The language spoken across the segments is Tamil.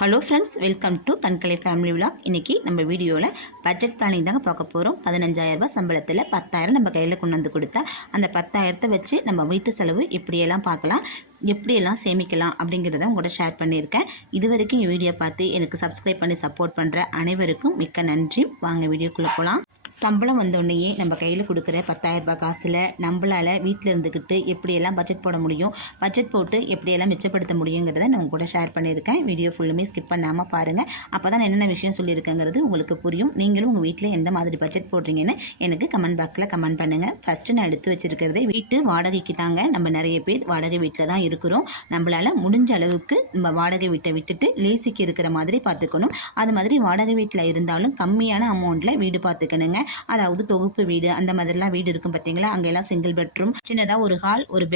ஹலோ ஃப்ரெண்ட்ஸ் வெல்கம் டு கண்கலை ஃபேமிலி விழா இன்றைக்கி நம்ம வீடியோவில் பட்ஜெட் பிளானிங் தாங்க பார்க்க போகிறோம் பதினஞ்சாயிரரூபா சம்பளத்தில் பத்தாயிரம் நம்ம கையில் கொண்டு வந்து கொடுத்தா அந்த பத்தாயிரத்தை வச்சு நம்ம வீட்டு செலவு இப்படியெல்லாம் பார்க்கலாம். எப்படியெல்லாம் சேமிக்கலாம் அப்படிங்கிறத உங்கள்கிட்ட ஷேர் பண்ணியிருக்கேன். இது வரைக்கும் என் வீடியோ பார்த்து எனக்கு சப்ஸ்கிரைப் பண்ணி சப்போர்ட் பண்ணுற அனைவருக்கும் மிக்க நன்றி. வாங்க வீடியோக்குள்ளே போகலாம் சம்பளம் வந்தோடனேயே நம்ம கையில் கொடுக்குற பத்தாயிரம் ரூபாய் காசில் நம்மளால் வீட்டில் இருந்துக்கிட்டு எப்படியெல்லாம் பட்ஜெட் போட முடியும் பட்ஜெட் போட்டு எப்படியெல்லாம் மிச்சப்படுத்த முடியுங்கிறத நான் கூட ஷேர் பண்ணியிருக்கேன். வீடியோ ஃபுல்லுமே ஸ்கிப் பண்ணாமல் பாருங்கள் அப்போ தான் என்னென்ன விஷயம் சொல்லியிருக்கேங்கிறது உங்களுக்கு புரியும். நீங்களும் உங்கள் வீட்டில் எந்த மாதிரி பட்ஜெட் போடுறீங்கன்னு எனக்கு கமெண்ட் பாக்ஸில் கமெண்ட் பண்ணுங்கள் ஃபஸ்ட்டு நான் எடுத்து வச்சுருக்கிறதே வீட்டு வாடகைக்கு தாங்க. நம்ம நிறைய பேர் வாடகை வீட்டில் தான் இருக்கிறோம். நம்மளால் முடிஞ்ச அளவுக்கு நம்ம வாடகை வீட்டை விட்டுட்டு லேசிக்கு இருக்கிற மாதிரி பார்த்துக்கணும். அது மாதிரி வாடகை வீட்டில் இருந்தாலும் கம்மியான அமௌண்ட்டில் வீடு பார்த்துக்கணுங்க. அதாவது தொகுப்பு வீடு அந்த மாதிரிலாம் வீடு இருக்கும் பார்த்தீங்களா? அங்கெல்லாம் சிங்கிள் பெட்ரூம் சின்னதாக ஒரு ஹால் ஒரு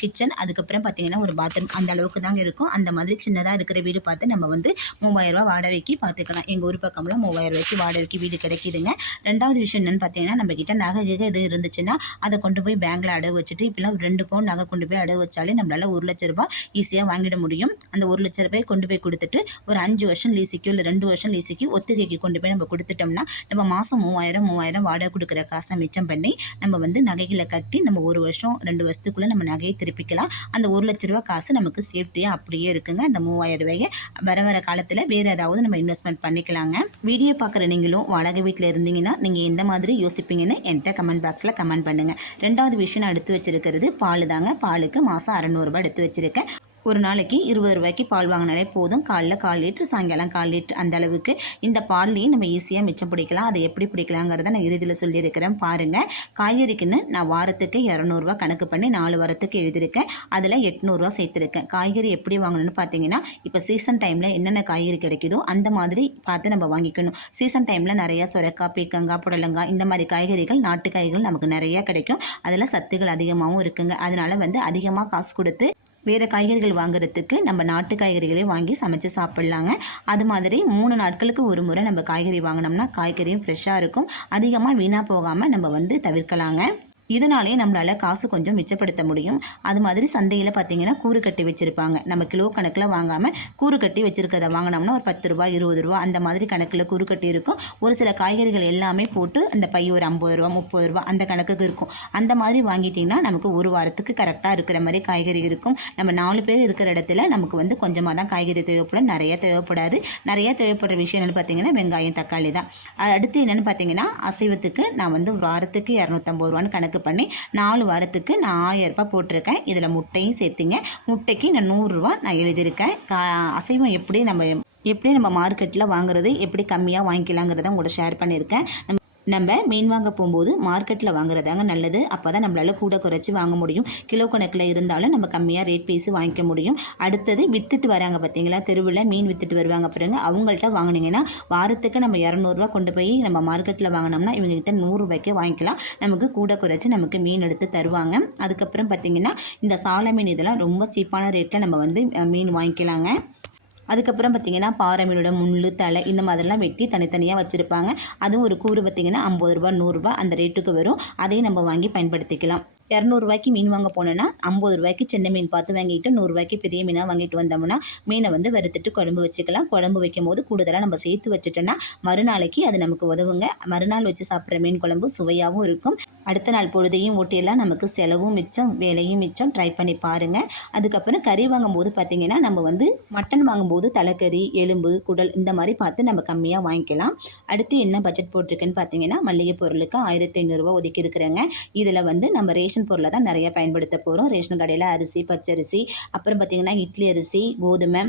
கிச்சன் அதுக்கப்புறம் பார்த்தீங்கன்னா ஒரு பாத்ரூம் அந்த அளவுக்கு தாங்க இருக்கும். அந்த மாதிரி சின்னதாக இருக்கிற வீடு பார்த்து நம்ம வந்து மூவாயிரரூபா வாடகைக்கு பார்த்துக்கலாம். எங்கள் ஊர் பக்கம்லாம் மூவாயிரம் ரூபாய்க்கு வாடகைக்கு வீடு கிடைக்கிதுங்க. ரெண்டாவது விஷயம் என்னென்னு பார்த்தீங்கன்னா நம்மக்கிட்ட நகை எது இருந்துச்சுன்னா அதை கொண்டு போய் பேங்க்கில் அடவு வச்சுட்டு இப்போலாம் ரெண்டு பவுன் நகை கொண்டு போய் அடவு வச்சாலே நம்மளால் ஒரு லட்ச ரூபாய் ஈஸியாக வாங்கிட முடியும். அந்த ஒரு லட்ச ரூபாய் கொண்டு போய் கொடுத்துட்டு ஒரு அஞ்சு வருஷம் லீசிக்கோ இல்லை ரெண்டு வருஷம் லீசிக்கு ஒத்திகைக்கு கொண்டு போய் நம்ம கொடுத்துட்டோம்னா நம்ம மாதம் மூவாயிரம் மூவாயிரம் வாடகை கொடுக்குற காசை மிச்சம் பண்ணி நம்ம வந்து நகைகளை கட்டி நம்ம ஒரு வருஷம் ரெண்டு வருஷத்துக்குள்ளே நம்ம நகையை திருப்பிக்கலாம். அந்த ஒரு லட்ச ரூபா காசு நமக்கு சேஃப்டியாக அப்படியே இருக்குங்க. அந்த மூவாயிரம் ரூபாயை வர வர காலத்தில் வேறு ஏதாவது நம்ம இன்வெஸ்ட்மெண்ட் பண்ணிக்கலாங்க. வீடியோ பார்க்குற நீங்களும் வாடகை வீட்டில் இருந்தீங்கன்னா நீங்கள் எந்த மாதிரி யோசிப்பீங்கன்னு என்கிட்ட கமெண்ட் பாக்ஸில் கமெண்ட் பண்ணுங்கள் ரெண்டாவது விஷயம் நான் எடுத்து வச்சிருக்கிறது பால் தாங்க பாலுக்கு மாதம் அறநூறுபா எடுத்து வச்சுருக்கேன். ஒரு நாளைக்கு இருபது ரூபாய்க்கு பால் வாங்கினாலே போதும். காலைல கால் லிட்டர் சாயங்காலம் கால் லிட்டர். அந்த அளவுக்கு இந்த பால்லையும் நம்ம ஈஸியாக மிச்சம் பிடிக்கலாம். அதை எப்படி பிடிக்கலாங்கிறத நான் இறுதியில் சொல்லியிருக்கிறேன். பாருங்கள் காய்கறிக்குன்னு நான் வாரத்துக்கு இரநூறுவா கணக்கு பண்ணி நாலு வாரத்துக்கு எழுதியிருக்கேன். அதில் எட்நூறுரூவா சேர்த்துருக்கேன். காய்கறி எப்படி வாங்கணும்னு பார்த்தீங்கன்னா இப்போ சீசன் டைமில் என்னென்ன காய்கறி கிடைக்குதோ அந்த மாதிரி பார்த்து நம்ம வாங்கிக்கணும். சீசன் டைமில் நிறையா சுரக்காய் பீக்கங்காய் புடலங்காய் இந்த மாதிரி காய்கறிகள் நாட்டு காய்கறிகள் நமக்கு நிறையா கிடைக்கும். அதில் சத்துகள் அதிகமாகவும் இருக்குங்க. அதனால் வந்து அதிகமாக காசு கொடுத்து வேறு காய்கறிகள் வாங்குறதுக்கு நம்ம நாட்டு காய்கறிகளே வாங்கி சமைச்சு சாப்பிட்லாங்க. அது மாதிரி மூணு நாட்களுக்கு ஒரு முறை நம்ம காய்கறி வாங்கினோம்னா காய்கறியும் ஃப்ரெஷ்ஷாக இருக்கும். அதிகமாக வீணாக போகாமல் நம்ம வந்து தவிர்க்கலாங்க. இதனாலே நம்மளால் காசு கொஞ்சம் மிச்சப்படுத்த முடியும். அது மாதிரி சந்தையில் பார்த்தீங்கன்னா கூறு கட்டி வச்சுருப்பாங்க. நம்ம கிலோ கணக்கில் வாங்காமல் கூறு கட்டி வச்சுருக்கிறத வாங்கினோம்னா ஒரு பத்து ரூபா இருபது ரூபா அந்த மாதிரி கணக்கில் கூறு கட்டி இருக்கும். ஒரு சில காய்கறிகள் எல்லாமே போட்டு அந்த பை ஒரு ஐம்பது ரூபா முப்பது ரூபா அந்த கணக்குக்கு இருக்கும். அந்த மாதிரி வாங்கிட்டிங்கன்னா நமக்கு ஒரு வாரத்துக்கு கரெக்டாக இருக்கிற மாதிரி காய்கறி இருக்கும். நம்ம நாலு பேர் இருக்கிற இடத்துல நமக்கு வந்து கொஞ்சமாக தான் காய்கறி தேவைப்படும். நிறைய தேவைப்படாது. நிறைய தேவைப்படுற விஷயம் என்னென்னு பார்த்தீங்கன்னா வெங்காயம் தக்காளி தான். அடுத்து என்னென்னு பார்த்தீங்கன்னா அசைவத்துக்கு நான் வந்து ஒரு வாரத்துக்கு இரநூத்தம்பது ரூபான்னு கணக்கு பண்ணி நாலு வாரத்துக்கு நான் ஆயிரரூபா போட்டிருக்கேன். இதில் முட்டையும் சேர்த்துங்க. முட்டைக்கு நான் நூறுரூவா நான் எழுதியிருக்கேன். கா அசைவம் எப்படி நம்ம எப்படி நம்ம மார்க்கெட்டில் வாங்குறது எப்படி கம்மியாக வாங்கிக்கலாங்கிறத உங்கள்கிட்ட ஷேர் பண்ணியிருக்கேன். நம்ம நம்ம மீன் வாங்க போகும்போது மார்க்கெட்டில் வாங்குறதாங்க நல்லது. அப்போ தான் நம்மளால் கூட குறைச்சி வாங்க முடியும். கிலோ கணக்கில் இருந்தாலும் நம்ம கம்மியாக ரேட் பேசி வாங்கிக்க முடியும். அடுத்தது விற்றுட்டு வராங்க பார்த்தீங்களா தெருவில் மீன் விற்றுட்டு வருவாங்க பாருங்க. அவங்கள்ட்ட வாங்கினீங்கன்னா வாரத்துக்கு நம்ம இரநூறுவா கொண்டு போய் நம்ம மார்க்கெட்டில் வாங்கினோம்னா இவங்ககிட்ட நூறுரூபாய்க்கு வாங்கிக்கலாம். நமக்கு கூட குறைச்சி நமக்கு மீன் எடுத்து தருவாங்க. அதுக்கப்புறம் பார்த்திங்கன்னா இந்த சாலை மீன் இதெல்லாம் ரொம்ப சீப்பான ரேட்டில் நம்ம வந்து மீன் வாங்கிக்கலாங்க. அதுக்கப்புறம் பார்த்திங்கன்னா பாறை மீனோட முள் தலை இந்த மாதிரிலாம் வெட்டி தனித்தனியாக வச்சுருப்பாங்க. அதுவும் ஒரு கூறு பார்த்திங்கன்னா ஐம்பது ரூபா நூறுரூவா அந்த ரேட்டுக்கு வரும். அதையும் நம்ம வாங்கி பயன்படுத்திக்கலாம். இரநூறுவாய்க்கு மீன் வாங்க போனோன்னா ஐம்பது ரூபாய்க்கு சின்ன மீன் பார்த்து வாங்கிட்டு நூறுரூவாய்க்கு பெரிய மீனாக வாங்கிட்டு வந்தோம்னா மீனை வந்து வறுத்துட்டு குழம்பு வச்சுக்கலாம். குழம்பு வைக்கும் போது கூடுதலாக நம்ம சேர்த்து வச்சுட்டோன்னா மறுநாளைக்கு அது நமக்கு உதவுங்க. மறுநாள் வச்சு சாப்பிட்ற மீன் குழம்பு சுவையாகவும் இருக்கும். அடுத்த நாள் பொழுதையும் ஓட்டியெல்லாம் நமக்கு செலவும் மிச்சம் வேலையும் மிச்சம். ட்ரை பண்ணி பாருங்கள் அதுக்கப்புறம் கறி வாங்கும்போது பார்த்திங்கன்னா நம்ம வந்து மட்டன் வாங்கும்போது தலைக்கறி எலும்பு குடல் இந்த மாதிரி பார்த்து நம்ம கம்மியாக வாங்கிக்கலாம். அடுத்து என்ன பட்ஜெட் போட்டிருக்குன்னு பார்த்தீங்கன்னா மளிகை பொருளுக்கு ஆயிரத்தி ஐநூறுரூவா ஒதுக்கி இருக்கிறேங்க. இதில் வந்து நம்ம ரேஷன் பொருளை தான் நிறைய பயன்படுத்த போகிறோம் ரேஷன் கடையில் அரிசி பச்சரிசி அப்புறம் பார்த்திங்கன்னா இட்லி அரிசி கோதுமை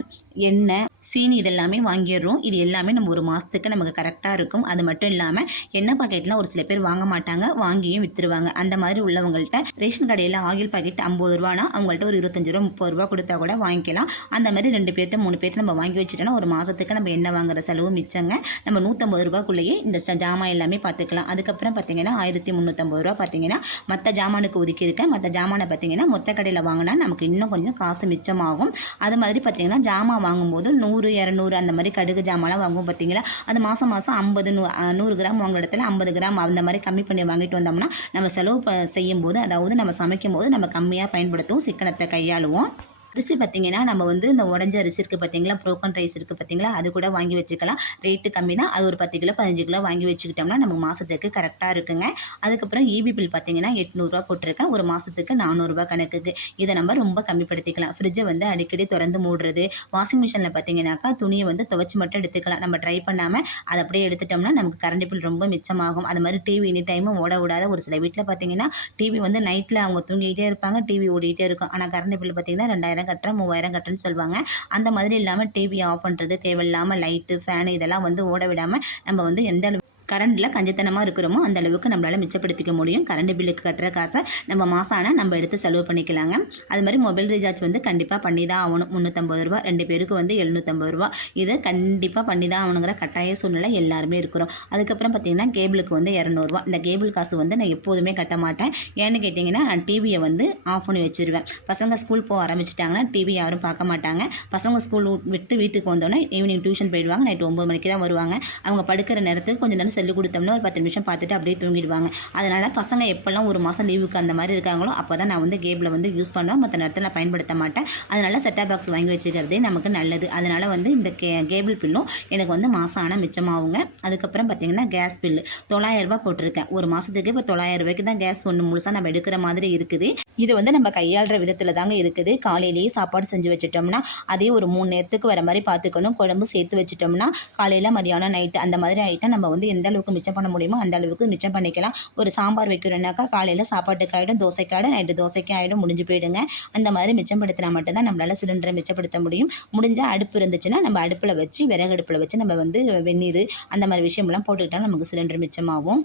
எண்ணெய் சீனி இதெல்லாமே வாங்கிடுறோம். இது எல்லாமே நம்ம ஒரு மாதத்துக்கு நமக்கு கரெக்டாக இருக்கும். அது மட்டும் இல்லாமல் எண்ணெய் பாக்கெட்லாம் ஒரு சில பேர் வாங்க மாட்டாங்க. வாங்கியும் விற்றுருவாங்க அந்த மாதிரி உள்ளவங்கள்ட்ட ரேஷன் கடையில் ஆயில் பாக்கெட் ஐம்பது ரூபானா அவங்கள்ட்ட ஒரு இருபத்தஞ்சி ரூபா முப்பது ரூபா கொடுத்தா கூட வாங்கிக்கலாம். அந்த மாதிரி ரெண்டு பேர்த்த மூணு பேர்த்து நம்ம வாங்கி வச்சுட்டோன்னா ஒரு மாதத்துக்கு நம்ம என்ன வாங்குற செலவு மிச்சங்க? நம்ம நூற்றம்பது ரூபாக்குள்ளேயே இந்த ஜாமான் எல்லாமே பார்த்துக்கலாம் அதுக்கப்புறம் பார்த்தீங்கன்னா ஆயிரத்தி முந்நூற்றம்பது ரூபா பார்த்தீங்கன்னா மற்ற ஜாமானுக்கு ஒதுக்கியிருக்கேன் மற்ற ஜாமானை பார்த்தீங்கன்னா மொத்த கடையில் வாங்கினா நமக்கு இன்னும் கொஞ்சம் காசு மிச்சமாகும். அது மாதிரி பார்த்தீங்கன்னா ஜாமான் வாங்கும்போது நூறு இரநூறு அந்த மாதிரி கடுகு ஜாமான்லாம் வாங்குவோம் பார்த்தீங்களா அது மாதம் மாதம் ஐம்பது நூ நூறு கிராம் வாங்குற இடத்துல ஐம்பது கிராம் அந்த மாதிரி கம்மி பண்ணி வாங்கிட்டு வந்தோம்னா நம்ம செலவு செய்யும் போது அதாவது நம்ம சமைக்கும் போது நம்ம கம்மியாக பயன்படுத்துவோம் சிக்கனத்தை கையாளுவோம். அரிசி பார்த்திங்கன்னா நம்ம வந்து இந்த உடஞ்ச அரிசி இருக்குது பார்த்தீங்களா? ப்ரோக்கன் ரைஸ் இருக்குது பார்த்தீங்களா? அது கூட வாங்கி வச்சுக்கலாம். ரேட்டு கம்மி தான் அது ஒரு பத்து கிலோ பதினஞ்சு கிலோ வாங்கி வச்சுக்கிட்டோம்னா நமக்கு மாதத்துக்கு கரெக்டாக இருக்குங்க. அதுக்கப்புறம் இபி பில் பார்த்தீங்கன்னா எட்நூறுரூவா போட்டிருக்கேன். ஒரு மாதத்துக்கு நானூறுரூவா கணக்குக்கு. இதை நம்ம ரொம்ப கம்மிப்படுத்திக்கலாம். ஃப்ரிட்ஜை வந்து அடிக்கடி திறந்து மூடுறது. வாஷிங் மிஷினில் பார்த்தீங்கன்னாக்கா துணியை வந்து துவைச்சி மட்டும் எடுத்துக்கலாம். நம்ம ட்ரை பண்ணாமல் அதை அப்படியே எடுத்துட்டோம்னா நமக்கு கரண்ட் பில் ரொம்ப மிச்சமாகும். அது மாதிரி டிவி எனி டைமும் ஓட விடாத ஒரு சில வீட்டில் பார்த்தீங்கன்னா டிவி வந்து நைட்டில் அவங்க தூங்கிக்கிட்டே இருப்பாங்க. டிவி ஓடிக்கிட்டே இருக்கும். ஆனால் கரண்ட் பில் பார்த்தீங்கன்னா ரெண்டாயிரம் கட்டுறேன் மூவாயிரம் கட்டுறேன்னு சொல்லுவாங்க. அந்த மாதிரி இல்லாமல் டிவி ஆஃப் பண்ணுறது தேவையில்லாமல் லைட்டு ஃபேனு இதெல்லாம் வந்து ஓட விடாமல் நம்ம வந்து எந்த அளவு கரண்டில் கஞ்சத்தனமாக இருக்கிறோமோ அந்த அளவுக்கு நம்மளால் மிச்சப்படுத்திக்க முடியும். கரண்ட் பில்லுக்கு கட்டுற காசை நம்ம மாதம் ஆனால் நம்ம எடுத்து செலவு பண்ணிக்கலாங்க. அது மாதிரி மொபைல் ரீசார்ஜ் வந்து கண்டிப்பாக பண்ணி தான் ஆகணும். முந்நூற்றம்பது ரூபா ரெண்டு பேருக்கு வந்து எழுநூற்றம்பது ரூபா இது கண்டிப்பாக பண்ணி தான் ஆகணுங்கிற கட்டாய சூழ்நிலை எல்லாருமே இருக்கிறோம். அதுக்கப்புறம் பார்த்திங்கன்னா கேபிளுக்கு வந்து இரநூறுவா இந்த கேபிள் காசு வந்து நான் எப்போதுமே கட்ட மாட்டேன். ஏன்னு கேட்டிங்கன்னா நான் டிவியை வந்து ஆஃப் பண்ணி வச்சுருவேன். பசங்க ஸ்கூல் போக ஆரம்பிச்சிட்டாங்கன்னா டிவி யாரும் பார்க்க மாட்டாங்க. பசங்க ஸ்கூல் விட்டு வீட்டுக்கு வந்தோன்னே ஈவினிங் டியூஷன் போயிடுவாங்க. நைட்டு ஒம்பது மணிக்கு தான் வருவாங்க. அவங்க படுக்கிற நேரத்துக்கு கொஞ்சம் நேரம் சொல்லி கொடுத்தோம்னா ஒரு பத்து நிமிஷம் பார்த்துட்டு அப்படியே தூங்கிடுவாங்க. அதனால் பசங்க எப்போல்லாம் ஒரு மாதம் லீவுக்கு அந்த மாதிரி இருக்காங்களோ அப்போ தான் நான் வந்து கேபிளை வந்து யூஸ் பண்ணுவேன். மற்ற நேரத்தில் நான் பயன்படுத்த மாட்டேன். அதனால் செட்டாப் பாக்ஸ் வாங்கி வச்சுக்கிறதே நமக்கு நல்லது. அதனால் வந்து இந்த கே கேபிள் பில்லும் எனக்கு வந்து மாதம் ஆனால் மிச்சமாகுங்க. அதுக்கப்புறம் பார்த்திங்கன்னா கேஸ் பில்லு தொள்ளாயிரரூபா போட்டிருக்கேன். ஒரு மாதத்துக்கு இப்போ தொள்ளாயிரம் ரூபாய்க்கு தான் கேஸ் ஒன்று முழுசாக நம்ம எடுக்கிற மாதிரி இருக்குது. இது வந்து நம்ம கையாளுற விதத்தில் தாங்க இருக்குது. காலையிலேயே சாப்பாடு செஞ்சு வச்சுட்டோம்னா அதே ஒரு மூணு நேரத்துக்கு வர மாதிரி பார்த்துக்கணும். குழம்பு சேர்த்து வச்சுட்டோம்னா காலையில் மதியானம் நைட்டு அந்த மாதிரி ஆகிட்டா நம்ம வந்து எந்த அளவுக்கு மிச்சம் பண்ண முடியுமோ அந்த அளவுக்கு மிச்சம் பண்ணிக்கலாம். ஒரு சாம்பார் வைக்கிறோன்னாக்கா காலையில் சாப்பாட்டுக்கு ஆகிடும் தோசைக்கு ஆகிடும் நைட்டு தோசைக்கு ஆகிடும் முடிஞ்சு போயிடுங்க. அந்த மாதிரி மிச்சப்படுத்தினா மட்டும்தான் நம்மளால் சிலிண்டரை மிச்சப்படுத்த முடியும். முடிஞ்சால் அடுப்பு இருந்துச்சுன்னா நம்ம அடுப்பில் வச்சு விறகு அடுப்பில் வச்சு நம்ம வந்து வெந்நீர் அந்த மாதிரி விஷயம்லாம் போட்டுக்கிட்டால் நமக்கு சிலிண்டர் மிச்சமாகும்.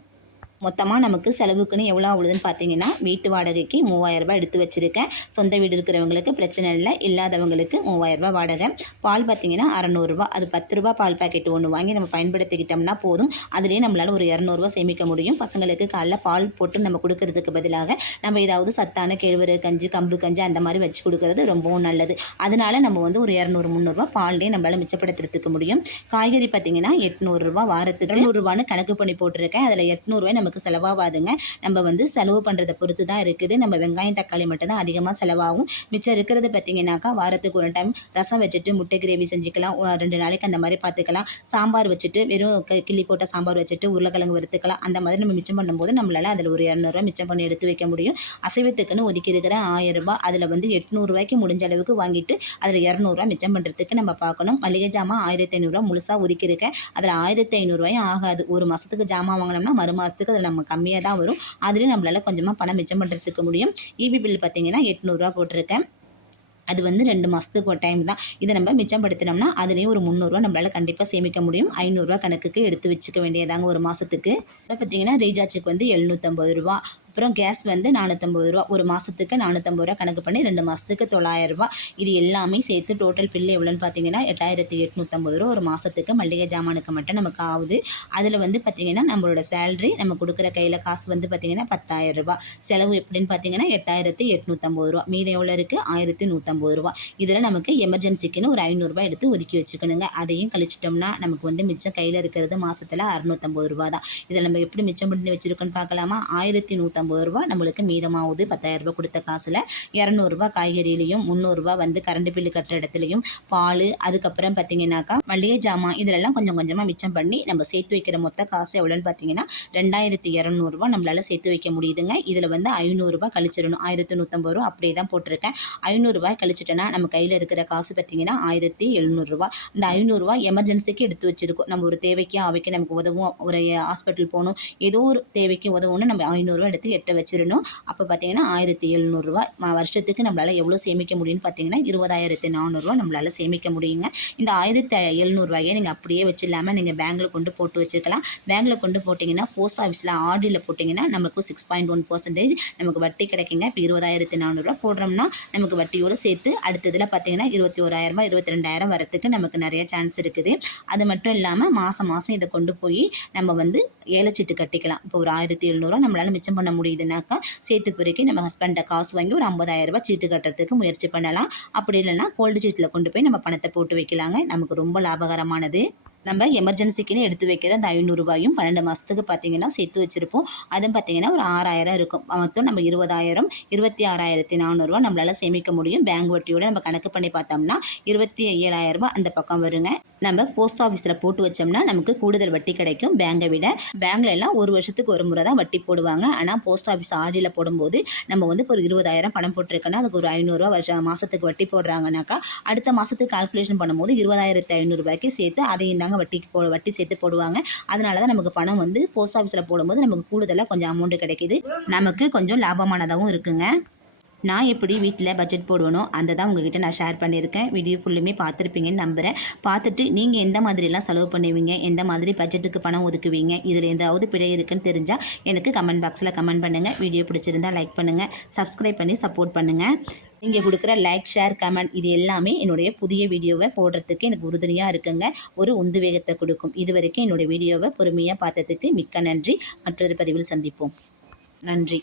மொத்தமாக நமக்கு செலவுக்குன்னு எவ்வளோ ஆகுதுன்னு பார்த்தீங்கன்னா வீட்டு வாடகைக்கு மூவாயிரரூபா எடுத்து வச்சுருக்கேன். சொந்த வீடு இருக்கிறவங்களுக்கு பிரச்சனை இல்லை இல்லாதவங்களுக்கு மூவாயிரரூபா வாடகை. பால் பார்த்தீங்கன்னா அறநூறுரூவா அது பத்து ரூபா பால் பாக்கெட் ஒன்று வாங்கி நம்ம பயன்படுத்திக்கிட்டோம்னா போதும். அதுலேயே நம்மளால் ஒரு இரநூறுவா சேமிக்க முடியும். பசங்களுக்கு காலைல பால் போட்டு நம்ம கொடுக்கறதுக்கு பதிலாக நம்ம ஏதாவது சத்தான கேழ்வரகு கஞ்சி கம்பு கஞ்சி அந்த மாதிரி வச்சு கொடுக்கறது ரொம்பவும் நல்லது. அதனால நம்ம வந்து ஒரு இரநூறு முந்நூறுரூவா பால்லேயே நம்மளால் மிச்சப்படுத்துறதுக்கு முடியும். காய்கறி பார்த்தீங்கன்னா எட்நூறுரூவா வாரத்துக்கு நூறுரூவான்னு கணக்கு பண்ணி போட்டிருக்கேன். அதில் எட்நூறுவாய் நமக்கு செலவாகாதுங்க நம்ம வந்து செலவு பண்ணுறதை பொறுத்து தான் இருக்குது. நம்ம வெங்காயம் தக்காளி மட்டும் தான் அதிகமாக செலவாகும். மிச்சம் இருக்கிறது பார்த்தீங்கன்னாக்கா வாரத்துக்கு ஒரு டைம் ரசம் வச்சுட்டு முட்டை கிரேவி செஞ்சுக்கலாம். ரெண்டு நாளைக்கு அந்த மாதிரி பார்த்துக்கலாம் சாம்பார் வச்சுட்டு வெறும் க- கிள்ளி போட்ட சாம்பார் வச்சுட்டு உருளைக்கிழங்கு வறுத்துக்கலாம். அந்த மாதிரி நம்ம மிச்சம் பண்ணும்போது நம்மளால் அதில் ஒரு இரநூறுவா மிச்சம் பண்ணி எடுத்து வைக்க முடியும். அசைவத்துக்குன்னு ஒதுக்கி இருக்கிற ஆயிரம் ரூபாய் அதில் வந்து எட்நூறுரூவாய்க்கு முடிஞ்ச அளவுக்கு வாங்கிட்டு அதில் இரநூறுவா மிச்சம் பண்ணுறதுக்கு நம்ம பார்க்கணும் மளிகை ஜாமான் ஆயிரத்தி ஐநூறுரூவா முழுசாக ஒதுக்கியிருக்கேன். அதில் ஆயிரத்தி ஐநூறுரூவாயும் ஆகாது. ஒரு மாதத்துக்கு ஜாமான் வாங்கினோம்னா மறு மாதத்துக்கு அது நம்ம கம்மியாக தான் வரும். அதுலேயும் நம்மளால் கொஞ்சமாக பணம் மிச்சம் பண்ணுறதுக்கு முடியும். இபி பில் பார்த்தீங்கன்னா எட்நூறுரூவா போட்டிருக்கேன். அது வந்து ரெண்டு மாதத்துக்கு ஒரு டைம் தான். இதை நம்ம மிச்சப்படுத்தினோம்னா அதுலேயும் ஒரு முந்நூறுரூவா நம்மளால் கண்டிப்பாக சேமிக்க முடியும். ஐநூறுரூவா கணக்குக்கு எடுத்து வச்சுக்க வேண்டியதாங்க ஒரு மாதத்துக்கு அப்புறம் பார்த்தீங்கன்னா ரீசார்ஜுக்கு வந்து எழுநூற்றம்பது ரூபா. அப்புறம் கேஸ் வந்து நானூற்றம்பது ரூபா. ஒரு மாதத்துக்கு நானூற்றம்பது ரூபா கணக்கு பண்ணி ரெண்டு மாதத்துக்கு தொள்ளாயிரம் ரூபா. இது எல்லாமே சேர்த்து டோட்டல் பில்லு எவ்வளோன்னு பார்த்தீங்கன்னா எட்டாயிரத்தி எட்நூற்றம்பது ரூபா. ஒரு மாதத்துக்கு மல்லிகை ஜாமானுக்கு மட்டும் நமக்கு ஆகுது. அதில் வந்து பார்த்திங்கன்னா நம்மளோட சேலரி நம்ம கொடுக்குற கையில் காசு வந்து பார்த்திங்கன்னா பத்தாயிரம் ரூபா. செலவு எப்படின்னு பார்த்தீங்கன்னா எட்டாயிரத்தி எட்நூற்றம்பது ரூபா. மீதம் எவ்வளோ இருக்குது ஆயிரத்தி நூற்றம்பது ரூபா. இதில் நமக்கு எமர்ஜென்சிக்குன்னு ஒரு ஐநூறுரூவா எடுத்து ஒதுக்கி வச்சுக்கணுங்க. அதையும் கழிச்சிட்டோம்னா நமக்கு வந்து மிச்சம் கையில் இருக்கிறது மாதத்தில் அறுநூற்றம்பது ரூபா தான் இதில் நம்ம எப்படி மிச்சம் பண்ணி வச்சுருக்கோன்னு பார்க்கலாமா ஆயிரத்தி நூற்றம்பது ரூபா நம்மளுக்கு மீதமாகுது பத்தாயிரம் ரூபாய் கொடுத்த காசில் இரநூறுபா காய்கறியிலையும் முந்நூறுரூவா வந்து கரண்ட் பில்லு கட்டுற இடத்துலையும் பால் அதுக்கப்புறம் பார்த்தீங்கன்னாக்கா மளிகை ஜாமான் இதிலெல்லாம் கொஞ்சம் கொஞ்சமாக மிச்சம் பண்ணி நம்ம சேர்த்து வைக்கிற மொத்த காசு எவ்வளோன்னு பார்த்தீங்கன்னா ரெண்டாயிரத்தி இரநூறுவா நம்மளால் சேர்த்து வைக்க முடியுதுங்க. இதில் வந்து ஐநூறுரூபா கழிச்சிடணும். ஆயிரத்தி நூற்றம்பது ரூபா அப்படியே தான் போட்டிருக்கேன். ஐநூறுரூவா கழிச்சிட்டேன்னா நம்ம கையில் இருக்கிற காசு பார்த்தீங்கன்னா ஆயிரத்தி எழுநூறுரூவா இந்த ஐநூறுரூவா எமர்ஜென்சிக்கு எடுத்து வச்சுருக்கோம். நம்ம ஒரு தேவைக்கு அவைக்கு நமக்கு உதவும் ஒரு ஹாஸ்பிட்டல் போகணும் ஏதோ ஒரு தேவைக்கு உதவும்னு நம்ம ஐநூறுரூவா எடுத்து எட்ட வச்சிடணும் அப்போ பார்த்தீங்கன்னா ஆயிரத்தி எழுநூறுரூவா வருஷத்துக்கு நம்மளால் எவ்வளோ சேமிக்க முடியும்னு பார்த்தீங்கன்னா இருபதாயிரத்தி நானூறுரூவா நம்மளால் சேமிக்க முடியுங்க. இந்த ஆயிரத்தி எழுநூறுவாயை நீங்கள் அப்படியே வச்சிடலாமல் நீங்கள் பேங்கில் கொண்டு போட்டு வச்சுக்கலாம். பேங்க்கில் கொண்டு போட்டிங்கன்னா போஸ்ட் ஆஃபீஸில் ஆர்டியில் போட்டிங்கன்னா நமக்கு சிக்ஸ் பாயிண்ட் ஒன் பர்சன்டேஜ் நமக்கு வட்டி கிடைக்குங்க. இப்போ இருபதாயிரத்தி நானூறுரூவா போடுறோம்னா நமக்கு வட்டியோடு சேர்த்து அடுத்ததில் பார்த்தீங்கன்னா இருபத்தி ஓராயிரமா இருபத்தி ரெண்டாயிரம் வரத்துக்கு நமக்கு நிறைய சான்ஸ் இருக்குது. அது மட்டும் இல்லாமல் மாதம் மாதம் இதை கொண்டு போய் நம்ம வந்து ஏலச்சீட்டு கட்டிக்கலாம். இப்போ ஒரு ஆயிரத்தி எழுநூறுவா நம்மளால் மிச்சம் பண்ண முடியும்? முடியுதுனாக்கா சேர்த்து பிறகு நம்ம ஹஸ்பண்டை காசு வாங்கி ஒரு ஐம்பதாயிரம் ரூபாய் சீட்டு கட்டுறதுக்கு முயற்சி பண்ணலாம். அப்படி இல்லைன்னா கோல்டு சீட்டில் கொண்டு போய் நம்ம பணத்தை போட்டு வைக்கலாங்க. நமக்கு ரொம்ப லாபகரமானது. நம்ம எமர்ஜென்சிக்குன்னு எடுத்து வைக்கிற அந்த ஐநூறுரூபாயும் பன்னெண்டு மாதத்துக்கு பார்த்தீங்கன்னா சேர்த்து வச்சுருப்போம். அதுவும் பார்த்தீங்கன்னா ஒரு ஆறாயிரம் இருக்கும். மொத்தம் நம்ம இருபதாயிரம் இருபத்தி ஆறாயிரத்தி நானூறுரூவா நம்மளால் சேமிக்க முடியும். பேங்க் வட்டியோட நம்ம கணக்கு பண்ணி பார்த்தோம்னா இருபத்தி ஏழாயிரரூபா அந்த பக்கம் வருங்க. நம்ம போஸ்ட் ஆஃபீஸில் போட்டு வச்சோம்னா நமக்கு கூடுதல் வட்டி கிடைக்கும். பேங்கை விட பேங்க்ல எல்லாம் ஒரு வருஷத்துக்கு ஒரு முறை தான் வட்டி போடுவாங்க. ஆனால் போஸ்ட் ஆஃபீஸ் ஆடியில் போடும்போது நம்ம வந்து இப்போ ஒரு இருபதாயிரம் பணம் போட்டிருக்கோன்னா அதுக்கு ஒரு ஐநூறுரூவா வருஷம் மாதத்துக்கு வட்டி போடுறாங்கனாக்கா அடுத்த மாதத்துக்கு கால்குலேஷன் பண்ணும்போது இருபதாயிரத்தி ஐநூறுரூபாய்க்கு சேர்த்து அதையும் தாங்க வட்டிக்கு போ வட்டி சேர்த்து போடுவாங்க. அதனால தான் நமக்கு பணம் வந்து போஸ்ட் ஆஃபீஸில் போடும்போது நமக்கு கூடுதலாக கொஞ்சம் அமௌண்ட் கிடைக்கிது. நமக்கு கொஞ்சம் லாபமானதாகவும் இருக்குங்க. நான் எப்படி வீட்டில் பட்ஜெட் போடுவேனோ அந்த தான் உங்ககிட்ட நான் ஷேர் பண்ணியிருக்கேன். வீடியோ ஃபுல்லுமே பார்த்துருப்பீங்கன்னு நம்புகிறேன் பார்த்துட்டு நீங்கள் எந்த மாதிரிலாம் செலவு பண்ணுவீங்க? எந்த மாதிரி பட்ஜெட்டுக்கு பணம் ஒதுக்குவீங்க? இதில் எதாவது பிழை இருக்குன்னு தெரிஞ்சால் எனக்கு கமெண்ட் பாக்ஸில் கமெண்ட் பண்ணுங்கள் வீடியோ பிடிச்சிருந்தா லைக் பண்ணுங்கள் சப்ஸ்கிரைப் பண்ணி சப்போர்ட் பண்ணுங்கள் நீங்கள் கொடுக்குற லைக் ஷேர் கமெண்ட் இது எல்லாமே என்னுடைய புதிய வீடியோவை போடுறதுக்கு எனக்கு உறுதுணையாக இருக்குங்க. ஒரு உந்து வேகத்தை கொடுக்கும். இது வரைக்கும் என்னுடைய வீடியோவை பொறுமையாக பார்த்ததுக்கு மிக்க நன்றி. மற்றொரு பதிவில் சந்திப்போம். நன்றி.